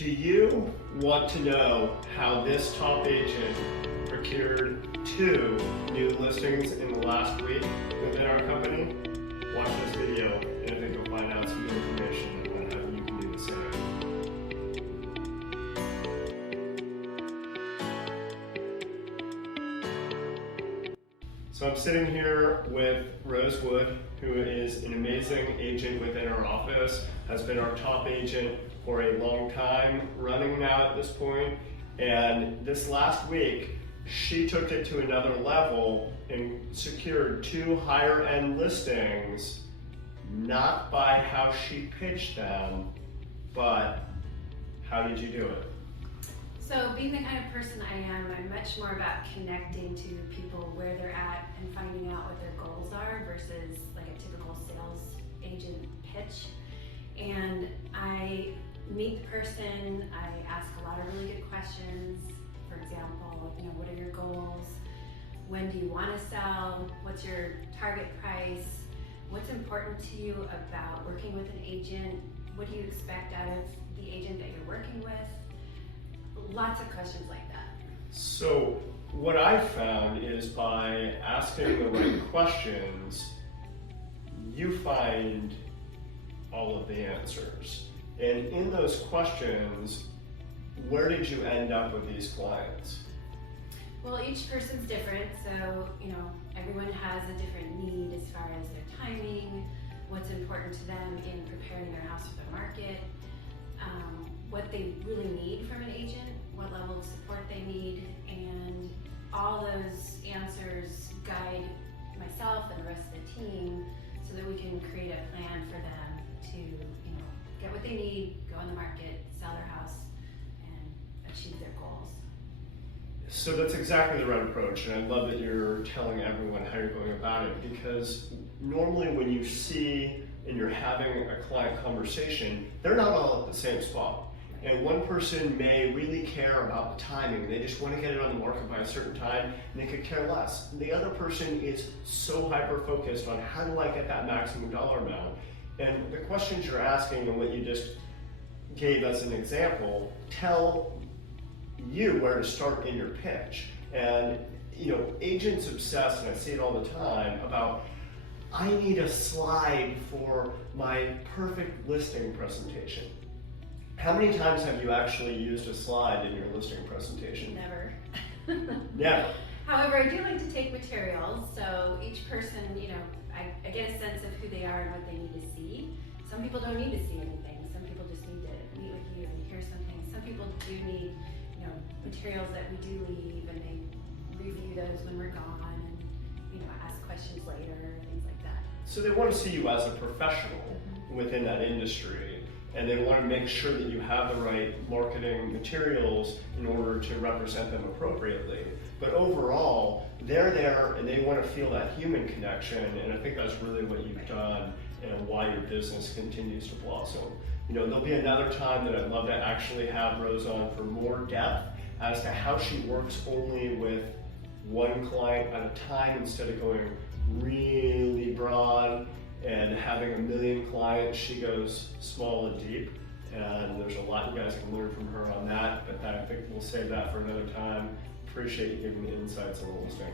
Do you want to know how this top agent procured 2 new listings in the last week within our company? Watch this video and I think you'll find out some new information on how you can do the same. So I'm sitting here with Rose Wood, who is an amazing agent within our office, has been our top agent for a long time, running now at this point. And this last week, she took it to another level and secured 2 higher end listings, not by how she pitched them, but how did you do it? So being the kind of person I am, I'm much more about connecting to people where they're at and finding out what their goals are versus like a typical sales agent pitch. And I meet the person, I ask a lot of really good questions. For example, what are your goals? When do you want to sell? What's your target price? What's important to you about working with an agent? What do you expect out of the agent that you're working with? Lots of questions like that. So what I found is by asking the right questions, you find all of the answers. And in those questions, where did you end up with these clients? Well, each person's different, so everyone has a different need as far as their timing, what's important to them in preparing their house for the market, what they really need from an agent, what level of support they need, and all those answers guide myself and the rest of the team so that we can create a plan for them to get what they need, go on the market, sell their house, and achieve their goals. So that's exactly the right approach, and I love that you're telling everyone how you're going about it, because normally when you see and you're having a client conversation, they're not all at the same spot. And one person may really care about the timing. They just want to get it on the market by a certain time, and they could care less. The other person is so hyper-focused on how do I get that maximum dollar amount. And the questions you're asking and what you just gave as an example tell you where to start in your pitch. And agents obsess, and I see it all the time, about I need a slide for my perfect listing presentation. How many times have you actually used a slide in your listing presentation? Never. Never. However, I do like to take materials, so each person, I get a sense of who they are and what they need to see. Some people don't need to see anything. Some people just need to meet with you and hear something. Some people do need, materials that we do leave, and they review those when we're gone, and ask questions later, things like that. So they want to see you as a professional within that industry, and they want to make sure that you have the right marketing materials in order to represent them appropriately. But overall, they're there and they want to feel that human connection, and I think that's really what you've done and why your business continues to blossom. There'll be another time that I'd love to actually have Rose on for more depth as to how she works only with one client at a time instead of going really broad and having a million clients. She goes small and deep, and there's a lot you guys can learn from her on that, but I think we'll save that for another time. Appreciate you giving me insights on the listing.